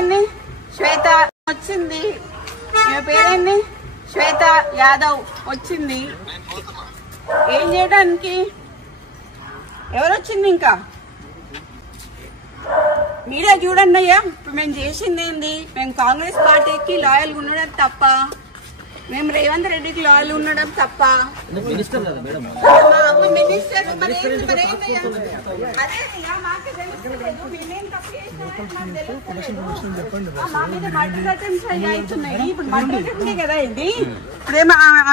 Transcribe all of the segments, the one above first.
పేరేంది? శ్వేత వచ్చింది. పేరేంది? శ్వేత యాదవ్ వచ్చింది. ఏం చేయడానికి? ఎవరు వచ్చింది? ఇంకా మీరే చూడండి అయ్యా. ఇప్పుడు మేము చేసింది ఏంది? మేము కాంగ్రెస్ పార్టీకి లాయల్ ఉండడం తప్ప, మేము రేవంత్ రెడ్డికి లాయల్ ఉండడం తప్ప. మినిస్టర్ కదా ఇది. ఇప్పుడు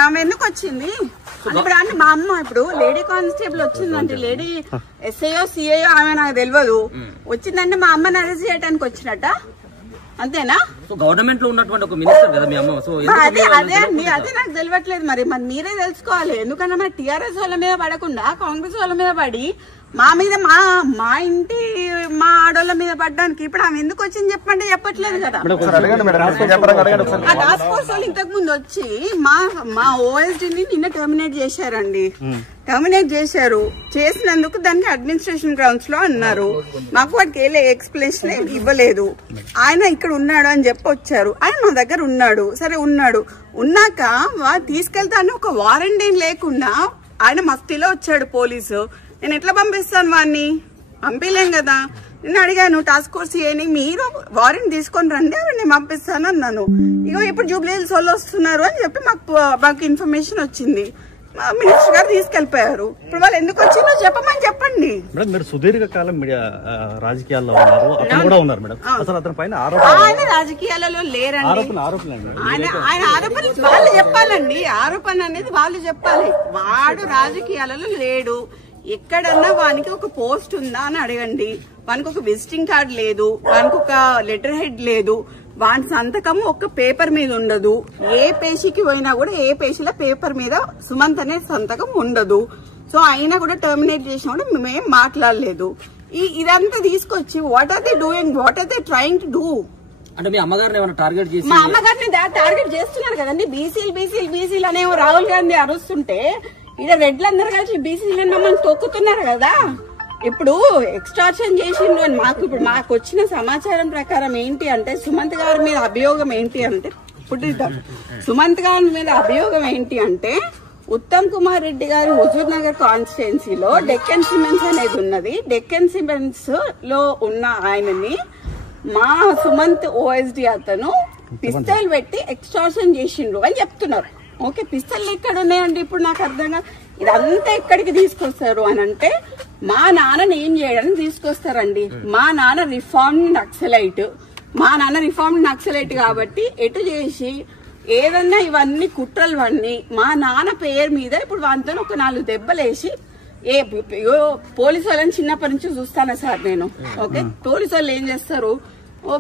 ఆమె ఎందుకు వచ్చింది? ఇప్పుడు అంటే మా అమ్మ ఇప్పుడు లేడీ కానిస్టేబుల్ వచ్చిందంటే, లేడీ ఎస్ఐఓ సిఐఓ ఆమె నాకు తెలియదు. వచ్చిందంటే మా అమ్మని అరెస్ట్ చేయడానికి వచ్చినట్ట, అంతేనా? గవర్నమెంట్ లో ఉన్నటువంటి ఒక మినిస్టర్ కదా మీ అమ్మ. అదే అండి, అదే నాకు తెలియట్లేదు. మరి మీరే తెలుసుకోవాలి. ఎందుకంటే మరి టీఆర్ఎస్ వాళ్ళ మీద పడకుండా కాంగ్రెస్ వాళ్ళ మీద పడి మా మీద మా ఇంటి మా ఆడోళ్ళ మీద పడ్డానికి ఇప్పుడు ఆమె ఎందుకు వచ్చింది చెప్పండి? చెప్పట్లేదు కదా. ఆ టాస్క్ ఫోర్స్ వాళ్ళు ఇంతకు ముందు వచ్చి మా ఓఎస్డీని నిన్న టర్మినేట్ చేశారండి. టర్మినేట్ చేశారు. చేసినందుకు దానికి అడ్మినిస్ట్రేషన్ గ్రౌండ్స్ లో అన్నారు. మాకు వాటికి ఏ ఎక్స్ప్లెనేషన్ ఇవ్వలేదు. ఆయన ఇక్కడ ఉన్నాడు అని చెప్పి వచ్చారు. ఆయన మా దగ్గర ఉన్నాడు. సరే ఉన్నాక తీసుకెళ్తాను ఒక వారెంట్ ఏం లేకుండా ఆయన మఫ్తీలో వచ్చాడు పోలీసు. నేను ఎట్లా పంపిస్తాను వాడిని? పంపించలేం కదా. నేను అడిగాను టాస్క్ ఫోర్స్ ఏని, మీరు వారెంట్ తీసుకొని రండి నేను పంపిస్తాను అన్నాను. ఇగో ఇప్పుడు జూబ్లీ హిల్స్ వాళ్ళు వస్తున్నారు అని చెప్పి మాకు ఇన్ఫర్మేషన్ వచ్చింది. మినిస్టర్ గారు తీసుకెళ్లిపోయారు. ఇప్పుడు వాళ్ళు ఎందుకు వచ్చిందో చెప్పమని చెప్పండి. మేడం మీరు సుదీర్ఘకాలం మీడియా రాజకీయాల్లో ఉన్నారు, అతను కూడా ఉన్నారు మేడం. అసలు అతని పైన ఆయన రాజకీయాలలో లేరండి. ఆయన ఆరోపణలు వాళ్ళు చెప్పాలండి. ఆరోపణ అనేది వాళ్ళు చెప్పాలి. వాడు రాజకీయాలలో లేడు. ఎక్కడన్నా వానికి ఒక పోస్ట్ ఉందా అని అడగండి. వానికి ఒక విజిటింగ్ కార్డ్ లేదు, వానికి ఒక లెటర్ హెడ్ లేదు, వాని సంతకం ఒక పేపర్ మీద ఉండదు. ఏ పేషీకి పోయినా కూడా ఏ పేషీల పేపర్ మీద సుమంత్ అనే సంతకం ఉండదు. సో అయినా కూడా టర్మినేట్ చేసినా కూడా మేమేం మాట్లాడలేదు. ఇదంతా తీసుకొచ్చి what are they doing, what are they trying to do? అంటే మీ అమ్మగారిని ఏమైనా టార్గెట్ చేసి? మా అమ్మగారిని టార్గెట్ చేస్తున్నారు కదండి. బీసీలు అనే రాహుల్ గాంధీ అరుస్తుంటే ఇక్కడ రెడ్లందరూ కలిసి బీసీలను మమ్మల్ని తొక్కుతున్నారు కదా. ఇప్పుడు ఎక్స్టార్షన్ చేసిండు అని మాకు వచ్చిన సమాచారం ప్రకారం ఏంటి అంటే, సుమంత్ గారి మీద అభియోగం ఏంటి అంటే, సుమంత్ గారి మీద అభియోగం ఏంటి అంటే, ఉత్తమ్ కుమార్ రెడ్డి గారి హుజూర్ నగర్ కాన్స్టిట్యున్సీలో డెక్కన్ సిమెంట్స్ అనేది ఉన్నది. డెక్కన్ సిమెంట్స్ లో ఉన్న ఆయనని మా సుమంత్ ఓఎస్డి అతను పిస్తల్ పెట్టి ఎక్స్టార్షన్ చేసిండ్రు అని చెప్తున్నారు. ఓకే, పిస్తల్ ఎక్కడ ఉన్నాయండి? ఇప్పుడు నాకు అర్థంగా ఇదంతా ఎక్కడికి తీసుకొస్తారు అని అంటే, మా నాన్నని ఏం చేయడానికి తీసుకొస్తారండి. మా నాన్న రిఫార్మ్డ్ నక్సలైట్ కాబట్టి ఎటు చేసి ఏదన్నా ఇవన్నీ కుట్రలు అన్నీ మా నాన్న పేరు మీద ఇప్పుడు వాటితో ఒక 4 దెబ్బలేసి పోలీసు వాళ్ళని చిన్నప్పటి నుంచి చూస్తానా సార్ నేను. ఓకే, పోలీసు వాళ్ళు ఏం చేస్తారు,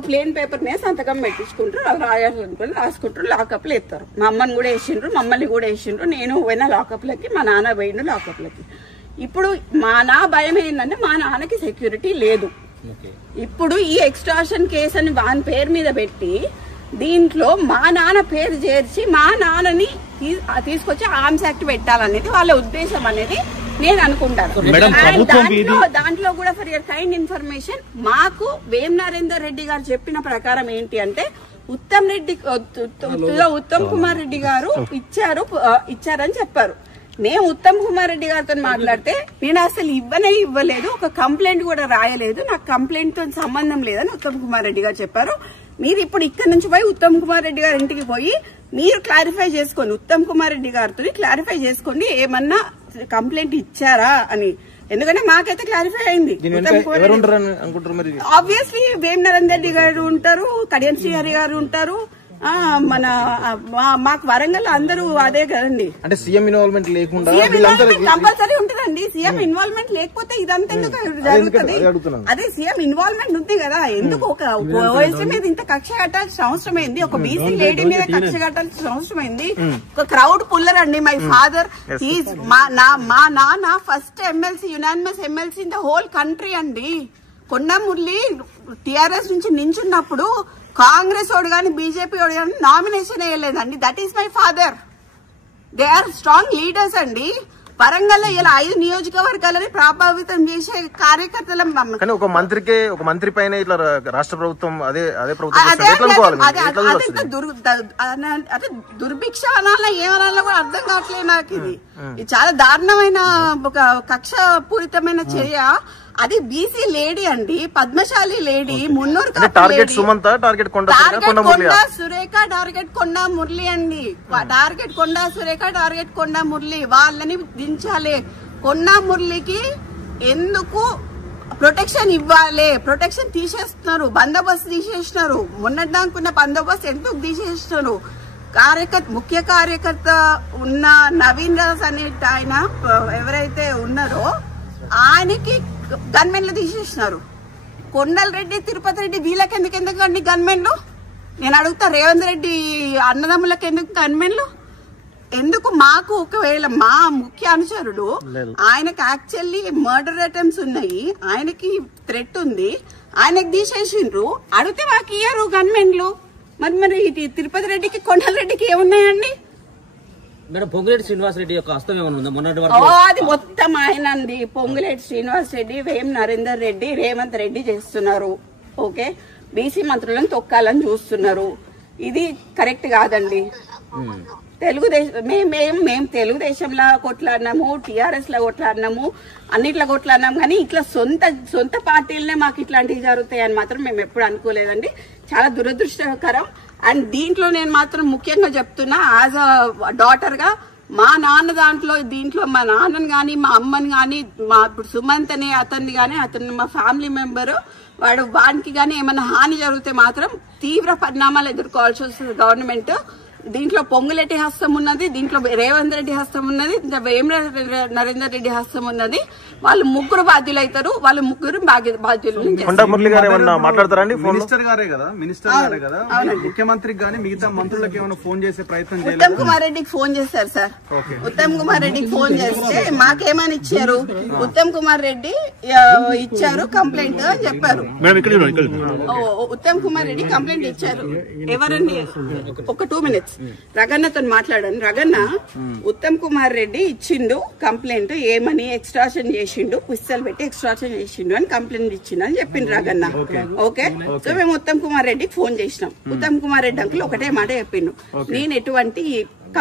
ప్లేన్ పేపర్ మీద సంతకం పెట్టించుకుంటారు, వాళ్ళు రాయాలనుకుని రాసుకుంటారు, లాకప్లు ఎత్తారు. మా అమ్మని కూడా వేసిండ్రు, మమ్మల్ని కూడా వేసిండ్రు. నేను పోయిన లాకప్లకి, మా నాన్న పోయిండు లాకప్లకి. ఇప్పుడు నా భయం ఏంటంటే మా నాన్నకి సెక్యూరిటీ లేదు. ఇప్పుడు ఈ ఎక్స్టార్షన్ కేసు అని వాని పేరు మీద పెట్టి దీంట్లో మా నాన్న పేరు చేర్చి మా నాన్నని తీసుకొచ్చి ఆర్మ్స్ యాక్ట్ పెట్టాలనేది వాళ్ళ ఉద్దేశం అనేది నేను అనుకుంటాను. దాంట్లో కూడా ఫర్ యువర్ కైండ్ ఇన్ఫర్మేషన్, మాకు వేం నరేందర్ రెడ్డి గారు చెప్పిన ప్రకారం ఏంటి అంటే, ఉత్తమ్ కుమార్ రెడ్డి గారు ఇచ్చారని చెప్పారు. నేను ఉత్తమ్ కుమార్ రెడ్డి గారితో మాట్లాడితే నేను అసలు ఇవ్వలేదు, ఒక కంప్లైంట్ కూడా రాయలేదు, నాకు కంప్లైంట్ తో సంబంధం లేదని ఉత్తమ్ కుమార్ రెడ్డి గారు చెప్పారు. మీరు ఇప్పుడు ఇక్కడ నుంచి పోయి ఉత్తమ్ కుమార్ రెడ్డి గారి ఇంటికి పోయి మీరు క్లారిఫై చేసుకోండి, ఉత్తమ్ కుమార్ రెడ్డి గారితో క్లారిఫై చేసుకోండి ఏమన్నా కంప్లైంట్ ఇచ్చారా అని. ఎందుకంటే మాకైతే క్లారిఫై అయింది. ఆబ్వియస్లీ వేం నరేందర్ రెడ్డి గారు ఉంటారు, కడియం శ్రీహరి గారు ఉంటారు, మాకు వరంగల్ అందరూ అదే కదండి. అంటే సీఎం ఇన్వాల్వ్మెంట్ లేకుండా కంపల్సరీ ఉంటుందండి. సీఎం ఇన్వాల్వ్మెంట్ లేకపోతే ఇదంతా ఎందుకు జరుగుతుంది? అదే సీఎం ఇన్వాల్వ్మెంట్ ఉంది కదా. ఎందుకు ఒక ఓఎస్సీ మీద ఇంత కక్ష కట్టాల్సిన అవసరం అయింది? ఒక బీసీ లేడీ మీద కక్ష కట్టాల్సిన అవసరం అయింది? ఒక క్రౌడ్ పుల్లర్ అండి. మై ఫాదర్ మా నాన్న first MLC, unanimous MLC in the whole country అండి. కొండమురళి టీఆర్ఎస్ నుంచి నించున్నప్పుడు కాంగ్రెస్ వాడు కానీ బీజేపీ వాడు కానీ నామినేషన్ వేయలేదండి. That is my father. They are strong leaders అండి. వరంగల్ లో ఇలా 5 నియోజకవర్గాలని ప్రభావితం చేసే కార్యకర్తల కానీ ఒక మంత్రి పైన ఇట్లా రాష్ట్ర ప్రభుత్వం అదే ప్రభుత్వం అదే దుర్భిక్ష అనాలా ఏమనాలో కూడా అర్థం కావట్లేదు నాకు. ఇది చాలా దారుణమైన ఒక కక్ష పూరితమైన చర్య. అది బీసీ లేడీ అండి, పద్మశాలి లేడీ, మున్నూరు టార్గెట్ సుమంత, టార్గెట్ కొండ సురేఖ, టార్గెట్ కొండ మురళి అండి. టార్గెట్ కొండ సురేఖ, టార్గెట్ కొండ మురళి వాళ్ళని దించాలి. కొండ మురళికి ఎందుకు ప్రొటెక్షన్ ఇవ్వాలి? ప్రొటెక్షన్ తీసేస్తున్నారు, బందోబస్తు తీసేస్తున్నారు. మొన్నటిదాకున్న బందోబస్తు ఎందుకు తీసేస్తున్నారు? ముఖ్య కార్యకర్త ఉన్న నవీన్ రాజ్ అనే ఆయన ఎవరైతే ఉన్నారో ఆయనకి గన్మెన్లు తీసేసినారు. కొండల రెడ్డి, తిరుపతి రెడ్డి వీళ్ళకి ఎందుకండి గన్మెన్లు? నేను అడుగుతా, రేవంత్ రెడ్డి అన్నదమ్ములకు ఎందుకు గన్మెన్లు? ఎందుకు? మాకు ఒకవేళ మా ముఖ్య అనుచరుడు ఆయనకు యాక్చువల్లీ మర్డర్ అటెంప్ట్స్ ఉన్నాయి, ఆయనకి థ్రెట్ ఉంది, ఆయనకు తీసేసిండ్రు. అడిగితే మాకు ఇయ్యారు గన్మెన్లు. మరి తిరుపతి రెడ్డికి కొండల రెడ్డికి ఏమున్నాయండి? మేడం పొంగులేటి శ్రీనివాస్ రెడ్డి యొక్క హస్తం ఏమైనా ఉందా? మొన్నటి అది మొత్తం ఆయన అండి. పొంగులేటి శ్రీనివాస్ రెడ్డి, వేం నరేందర్ రెడ్డి, రేవంత్ రెడ్డి చేస్తున్నారు. ఓకే, బీసీ మంత్రులను తొక్కాలని చూస్తున్నారు. ఇది కరెక్ట్ కాదండి. తెలుగుదేశం మేము తెలుగుదేశంలో కొట్లాడినాము, టీఆర్ఎస్ లో కొట్లాడినాము, అన్నిట్లో కొట్లాడినాము. కానీ ఇట్లా సొంత పార్టీలనే మాకు ఇట్లాంటివి జరుగుతాయని మాత్రం మేము ఎప్పుడు అనుకోలేదండి. చాలా దురదృష్టకరం. అండ్ దీంట్లో నేను మాత్రం ముఖ్యంగా చెప్తున్నా, యాజ్ అ డాటర్ గా మా నాన్న దీంట్లో మా నాన్నని గాని, మా అమ్మని గాని, మా ఇప్పుడు సుమంత్ అనే అతన్ని గాని, అతను మా ఫ్యామిలీ మెంబర్, వానికి గాని ఏమైనా హాని జరిగితే మాత్రం తీవ్ర పరిణామాలు ఎదుర్కోవాల్సి వస్తుంది గవర్నమెంట్. దీంట్లో పొంగులేటి హస్తం ఉన్నది, దీంట్లో రేవంత్ రెడ్డి హస్తం ఉన్నది, వేం నరేందర్ రెడ్డి హస్తం ఉన్నది. వాళ్ళు ముగ్గురు బాధ్యులు అవుతారు. వాళ్ళు ముగ్గురు బాధ్యులు. మినిస్టర్ గారే కదా, ముఖ్యమంత్రికి గానీ మిగతా మంత్రులకు ఏమైనా ఫోన్ చేసే ప్రయత్నం చేయాలి. ఉత్తమ్ కుమార్ రెడ్డికి ఫోన్ చేశారు సార్. ఉత్తమ్ కుమార్ రెడ్డికి ఫోన్ చేస్తే మాకేమని ఇచ్చారు? ఉత్తమ్ కుమార్ రెడ్డి ఇచ్చారు కంప్లైంట్ అని చెప్పారు. ఉత్తమ్ కుమార్ రెడ్డి కంప్లైంట్ ఇచ్చారు. ఎవరండి? ఒక 2 minutes రగన్నతో మాట్లాడాను. రగన్న, ఉత్తమ్ కుమార్ రెడ్డి ఇచ్చిండు కంప్లైంట్, ఏమని ఎక్స్ట్రాషన్ చేసిండు, పిస్తల్ పెట్టి ఎక్స్ట్రాషన్ చేసిండు అని కంప్లైంట్ ఇచ్చిండు అని చెప్పిండు రగన్న. ఓకే, సో మేము ఉత్తమ్ కుమార్ రెడ్డికి ఫోన్ చేసినాం. ఉత్తమ్ కుమార్ రెడ్డి అంకుల్ ఒకటే మాట చెప్పిండు, నేను ఎటువంటి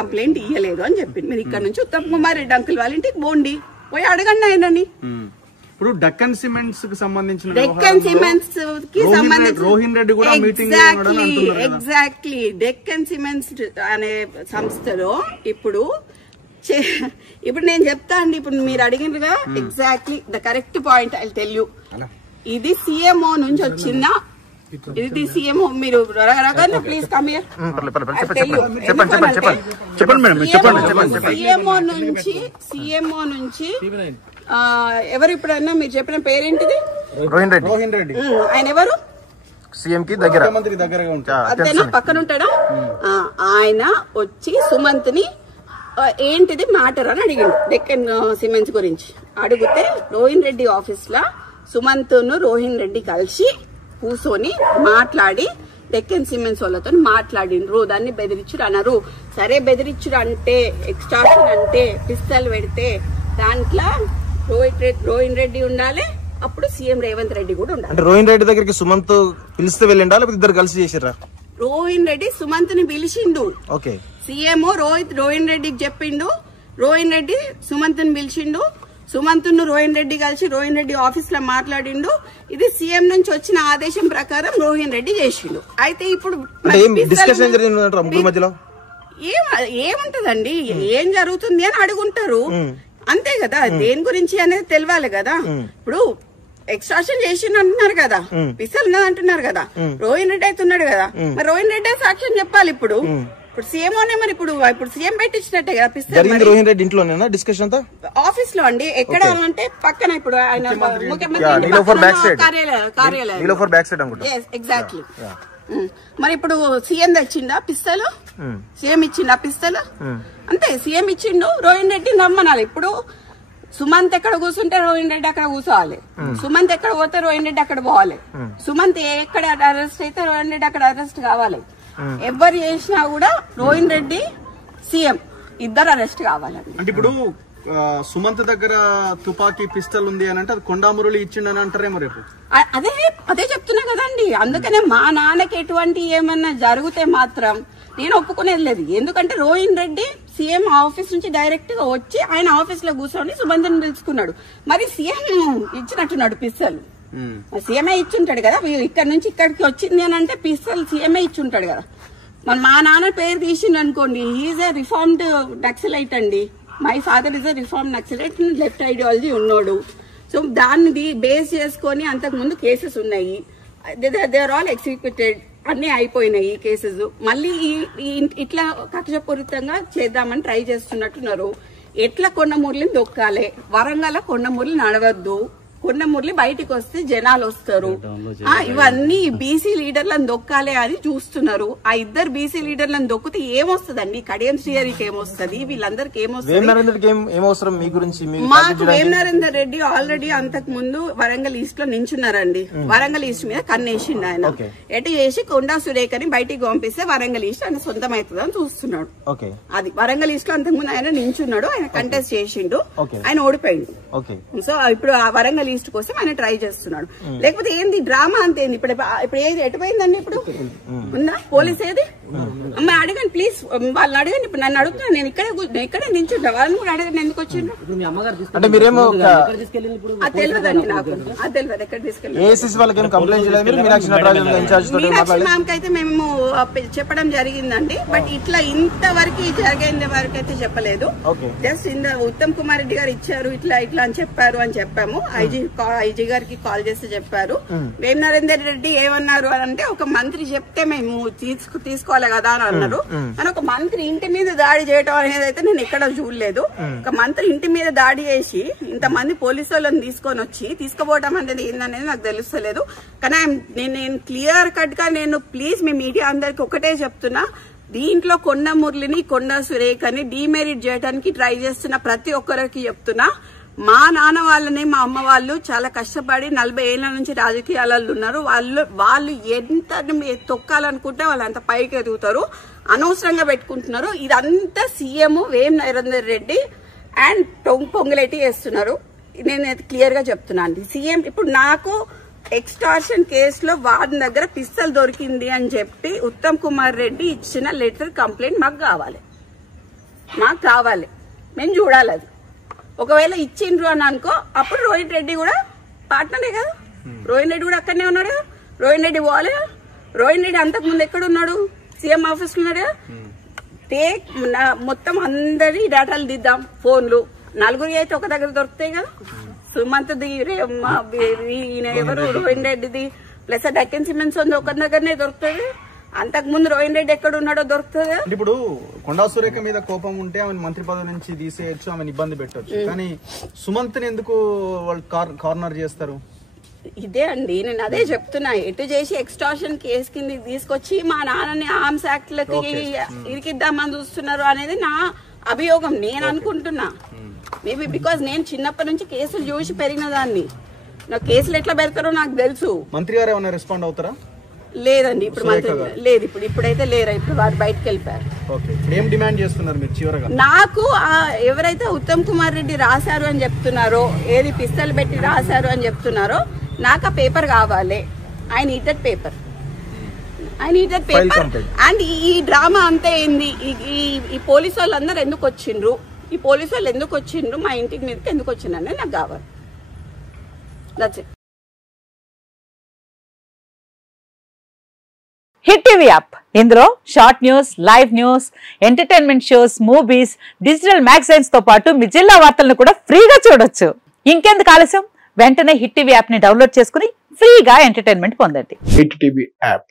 కంప్లైంట్ ఇయ్యలేదు అని చెప్పిండు. మీరు ఇక్కడ నుంచి ఉత్తమ్ కుమార్ రెడ్డి అంకుల్ వాళ్ళ ఇంటికి పోండి, పోయి అడగండి ఆయనని. ఇప్పుడు డక్కన్ సిమెంట్స్ కి సంబంధించిన రోహిన్ రెడ్డి కూడా మీటింగ్ ఎగ్జాక్ట్లీ డెక్కన్ సిమెంట్స్ అనే సంస్థలో ఇప్పుడు నేను చెప్తా అండి. ఇప్పుడు మీరు అడిగినగా exactly the correct point I tell you. ఇది సిఎంఓ నుంచి వచ్చిందా? ఇది సిఎంఓ. మీరు ప్లీజ్ కమ్ హియర్. సిఎంఓ నుంచి ఎవరు ఇప్పుడన్నా మీరు చెప్పిన పేరేంటిది? రోహిన్ రెడ్డి. ఆయన ఎవరు? సీఎం కి దగ్గర, అదేనా పక్కన ఉంటాడా? ఆయన వచ్చి సుమంత్ ని ఏంటిది మ్యాటర్ అని అడిగిండు డెక్కన్ సిమెంట్స్ గురించి. అడిగితే రోహిన్ రెడ్డి ఆఫీస్ లా సుమంత్ ను రోహిన్ రెడ్డి కలిసి కూర్చొని మాట్లాడి డెక్కన్ సిమెంట్స్ వాళ్ళతో మాట్లాడిండ్రు. దాన్ని బెదిరించుడు అన్నారు. సరే, బెదిరించుడు అంటే, ఎక్స్ట్రాక్షన్ అంటే, పిస్తల్ పెడితే దాంట్లో రోహిన్ రెడ్డి ఉండాలి, అప్పుడు సీఎం రేవంత్ రెడ్డి కూడా ఉండాలి. అంటే రోహిన్ రెడ్డి దగ్గరికి సుమంత్ పిలిస్తే వెళ్ళిండా, లేకపోతే ఇద్దరు కలిసి చేసిర్రా? రోహిన్ రెడ్డి సుమంత్ ని పిలిచిండు. ఓకే, సీఎం రోహిన్ రెడ్డికి చెప్పిండు, రోహిన్ రెడ్డి సుమంత్ ని పిలిచిండు, సుమంత్ ను రోహిన్ రెడ్డి కలిసి రోహిన్ రెడ్డి ఆఫీస్ లో మాట్లాడిండు. ఇది సీఎం నుంచి వచ్చిన ఆదేశం ప్రకారం రోహిన్ రెడ్డి చేసిండు. అయితే ఇప్పుడు ఏముంటదండి, ఏం జరుగుతుంది అని అడుగుంటారు అంతే కదా. దేని గురించి అనేది తెలియాలి కదా. ఇప్పుడు ఎక్స్ట్రాక్షన్ చేసిండు అంటున్నారు కదా, పిస్తల్ ఉన్నది అంటున్నారు కదా, రోహిన్ రెడ్డి అయితే ఉన్నాడు కదా, మరి రోహిన్ రెడ్డి సాక్ష్యం చెప్పాలి. ఇప్పుడు సీఎంఓనే మరి ఇప్పుడు సీఎం పెట్టించినట్టే కదా పిస్తల్. రోహిన్ రెడ్డి ఇంట్లోనేనా డిస్కషన్ ఆఫీస్ లో అండి? ఎక్కడ అంటే పక్కన ఇప్పుడు ఆయన కార్యాలయం. ఎగ్జాక్ట్లీ. మరి ఇప్పుడు సీఎం తెచ్చిండా పిస్తల్? సీఎం ఇచ్చిండా పిస్తల్? అంతే, సీఎం ఇచ్చిండు, రోహిన్ రెడ్డి నమ్మనాలి. ఇప్పుడు సుమంత్ ఎక్కడ కూర్చుంటే రోహిన్ రెడ్డి అక్కడ కూర్చోవాలి, సుమంత్ ఎక్కడ పోతే రోహిన్ రెడ్డి అక్కడ పోవాలి, సుమంత్ ఎక్కడ అరెస్ట్ అయితే రోహిన్ రెడ్డి అక్కడ అరెస్ట్ కావాలి. ఎవరు చేసినా కూడా రోహిన్ రెడ్డి సీఎం ఇద్దరు అరెస్ట్ కావాలండి. అంటే ఇప్పుడు సుమంత్ దగ్గర తుపాకీ పిస్టల్ ఉంది అని అంటే అది కొండామురళి ఇచ్చిండని అంటారేమో రేపు. అదే చెప్తున్నా కదండి. అందుకనే మా నాన్నకి ఎటువంటి ఏమన్నా జరిగితే మాత్రం నేను ఒప్పుకునేది లేదు. ఎందుకంటే రోహిన్ రెడ్డి సీఎం ఆఫీస్ నుంచి డైరెక్ట్ గా వచ్చి ఆయన ఆఫీస్ లో కూర్చొని సుమంత్ని పిలుచుకున్నాడు. మరి సీఎం ఇచ్చినట్టున్నాడు పిస్టల్. సీఎంఏ ఇచ్చుంటాడు కదా. ఇక్కడ నుంచి ఇక్కడికి వచ్చింది అని అంటే పిస్టల్ సీఎంఏ ఇచ్చుంటాడు కదా. మరి మా నాన్న పేరు తీసిండు అనుకోండి, హీఈస్ ఏ రిఫార్మ్డ్ నక్సలైట్ అండి. My father is a reform naxalite, left ideology ఉన్నాడు. సో దాన్ని బేస్ చేసుకొని అంతకు ముందు కేసెస్ ఉన్నాయి. దే ఆర్ ఆల్ ఎగ్జిక్యూటెడ్, అన్ని అయిపోయినాయి కేసెస్. మళ్ళీ ఇట్లా కక్షపూరితంగా చేద్దామని ట్రై చేస్తున్నట్టున్నారు. ఎట్లా కొండమురళిని దొక్కాలి, వరంగల్ కొండమురళి నడవద్దు, కొండమురళి బయటికి వస్తే జనాలు వస్తారు, ఇవన్నీ బీసీ లీడర్లను దొక్కాలి అని చూస్తున్నారు. ఆ ఇద్దరు బీసీ లీడర్లను దొక్కితే ఏమొస్తుందండి? కడియం శ్రీహరికి ఏమొస్తుంది, వీళ్ళందరికి ఏమొస్తుంది? మాకు వేం నరేందర్ రెడ్డి ఆల్రెడీ అంతకు ముందు వరంగల్ ఈస్ట్ లో నించున్నారండి. వరంగల్ ఈస్ట్ మీద కన్నేసిండు ఆయన. ఎటు చేసి కొండా సురేఖని బయటికి పంపిస్తే వరంగల్ ఈస్ట్ ఆయన సొంతం అవుతుందని చూస్తున్నాడు. అది వరంగల్ ఈస్ట్ లో అంతకు ముందు ఆయన నించున్నాడు, ఆయన కంటెస్ట్ చేసిండు, ఆయన ఓడిపోయిండు. సో ఇప్పుడు ఆ వరంగల్ ఈస్ట్ కోసం ఆయన ట్రై చేస్తున్నాడు. లేకపోతే ఏంది డ్రామా అంతేంది? ఇప్పుడు ఏది ఎటుపోయిందండి? ఇప్పుడు ఉందా పోలీస్ ఏది? అమ్మ అడగండి ప్లీజ్, వాళ్ళని అడగండి. ఇప్పుడు నన్ను అడుగుతున్నా, నేను ఇక్కడే నించుంటా, వాళ్ళని కూడా అడగండి ఎందుకు వచ్చిండ్రు. అది తెలియదండి నాకు, అది తెలియదు ఎక్కడ తీసుకెళ్ళి. మీనాక్షి మ్యామ్ అయితే మేము చెప్పడం జరిగిందండి, బట్ ఇట్లా ఇంతవరకు జరిగేంత వరకు అయితే చెప్పలేదు. జస్ట్ ఉత్తమ్ కుమార్ రెడ్డి గారు ఇచ్చారు, ఇట్లా ఇట్లా అని చెప్పారు అని చెప్పాము. ఐజీ గారికి కాల్ చేసి చెప్పారు. వేం నరేందర్ రెడ్డి ఏమన్నారు అని అంటే, ఒక మంత్రి చెప్తే మేము తీసుకోవాలి కదా అని అన్నారు. కానీ ఒక మంత్రి ఇంటి మీద దాడి చేయడం అనేది అయితే నేను ఎక్కడ చూడలేదు. ఒక మంత్రి ఇంటి మీద దాడి చేసి ఇంతమంది పోలీసు వాళ్ళని తీసుకొని వచ్చి తీసుకుపోవడం అనేది ఏందనేది నాకు తెలుస్తలేదు. కానీ నేను క్లియర్ కట్ గా నేను ప్లీజ్ మీ మీడియా అందరికి ఒకటే చెప్తున్నా, దీంట్లో కొండమురళిని కొండా సురేఖని డీమెరిట్ చేయడానికి ట్రై చేస్తున్న ప్రతి ఒక్కరికి చెప్తున్నా, మా నాన్న వాళ్ళని మా అమ్మ వాళ్ళు చాలా కష్టపడి 40 ఏళ్ల నుంచి రాజకీయాలలో ఉన్నారు. వాళ్ళు ఎంత తొక్కాలనుకుంటే వాళ్ళు అంత పైకి ఎదుగుతారు, అనవసరంగా పెట్టుకుంటున్నారు. ఇదంతా CM Vem Narender Reddy and Ponguleti చేస్తున్నారు. నేను క్లియర్ గా చెప్తున్నాను. సీఎం ఇప్పుడు నాకు ఎక్స్టార్షన్ కేసులో వాడి దగ్గర పిస్తల్ దొరికింది అని చెప్పి ఉత్తమ్ కుమార్ రెడ్డి ఇచ్చిన లెటర్ కంప్లైంట్ మాకు కావాలి, మేము చూడాలి. అది ఒకవేళ ఇచ్చిండ్రు అని అనుకో, అప్పుడు రోహిన్ రెడ్డి కూడా పార్ట్నరే కదా. రోహిన్ రెడ్డి కూడా అక్కడనే ఉన్నాడు కదా. రోహిన్ రెడ్డి పోవాలి కదా. రోహిన్ రెడ్డి అంతకు ముందు ఎక్కడ ఉన్నాడు? సీఎం ఆఫీస్ లో ఉన్నాడు కదా. మొత్తం అందరి డేటాలు దిద్దాం, ఫోన్లు. నలుగురి అయితే ఒక దగ్గర దొరుకుతాయి కదా. సుమంత్ది, ఎవరు రోహిన్ రెడ్డిది ప్లస్ డక్కన్ సిమెంట్స్ ఉంది ఒక దగ్గరనే దొరుకుతుంది. అంతకు ముందు రోహిన్ రెడ్డి ఎక్కడ ఉన్నాడో దొరుకుతుంది. ఇప్పుడు కొండా సురేఖ మీద కోపం ఉంటే ఆమె మంత్రి పదవి నుంచి తీసేయచ్చు, ఆమెను ఇబ్బంది పెట్టచ్చు. కానీ సుమంత్ ని ఎందుకు వాళ్ళు కార్నర్ చేస్తారు? ఇదే అండి నేను అదే చెప్తున్నా. ఎటు చేసి ఎక్స్టార్షన్ కేసు కింద తీసుకొచ్చి మా నాన్నని ఆర్మ్స్ యాక్ట్ లకి ఇరికిద్దామని చూస్తున్నారు అనేది నా అభియోగం. నేను అనుకుంటున్నా మేబీ బికాజ్ నేను చిన్నప్పటి నుంచి కేసులు చూసి పెరిగిన దాన్ని. నాకు కేసులు ఎట్లా పెడతారో నాకు తెలుసు. మంత్రి గారు ఏమైనా రెస్పాండ్ అవుతారా? లేదండి ఇప్పుడు మంత్రి లేదు, ఇప్పుడైతే లేరు. ఇప్పుడు వారు బయటకు వెళ్ళిపోయారు. ఏం డిమాండ్ చేస్తున్నారు మీరు చివరగా? నాకు ఎవరైతే ఉత్తమ్ కుమార్ రెడ్డి రాశారు అని చెప్తున్నారో, ఏది పిస్తల్ పెట్టి రాశారు అని చెప్తున్నారో, నాకు ఆ పేపర్ కావాలి. I need that paper. And ఈ డ్రామా అంతా ఏంది? ఈ పోలీసు వాళ్ళందరూ ఎందుకు వచ్చిండ్రు, ఈ పోలీసు వాళ్ళు ఎందుకు వచ్చిండ్రు, మా ఇంటికి మీదకి ఎందుకు వచ్చిండ్రు నాకు కావాలి. That's it. Hit TV app, ఇందులో short news, live news, entertainment shows, movies, digital magazines తో పాటు మీ జిల్లా వార్తలను కూడా ఫ్రీగా చూడొచ్చు. ఇంకెందుకు ఆలస్యం, వెంటనే హిట్ టీవీ యాప్ ని డౌన్లోడ్ చేసుకుని ఫ్రీగా ఎంటర్టైన్మెంట్ పొందండి. Hit TV app,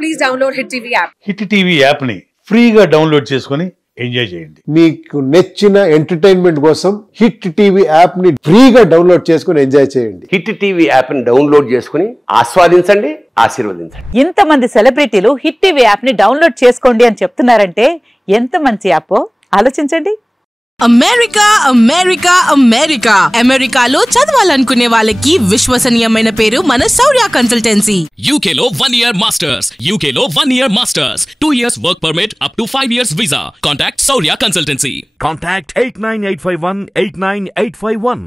please download hit TV app. Hit TV app ని ఫ్రీగా డౌన్లోడ్ చేసుకుని ఎంజాయ్ చేయండి. మీకు నచ్చిన ఎంటర్టైన్మెంట్ కోసం హిట్ టీవీ యాప్ ని ఫ్రీగా డౌన్లోడ్ చేసుకుని ఎంజాయ్ చేయండి. హిట్ టీవీ యాప్ ని డౌన్లోడ్ చేసుకుని ఆస్వాదించండి, ఆశీర్వదించండి. ఇంతమంది సెలబ్రిటీలు హిట్ టీవీ యాప్ ని డౌన్లోడ్ చేసుకోండి అని చెప్తున్నారంటే ఎంత మంచి యాప్ ఆలోచించండి. అమెరికా అమెరికా అమెరికా అమెరికాలో చదవాలనుకునే వాళ్ళకి విశ్వసనీయమైన పేరు మన శౌర్య కన్సల్టెన్సీ. UK లో 1 year masters, UK లో 1 year masters, 2 years work permit up to 5 years visa. Contact Shaurya Consultancy. Contact 89851 89851.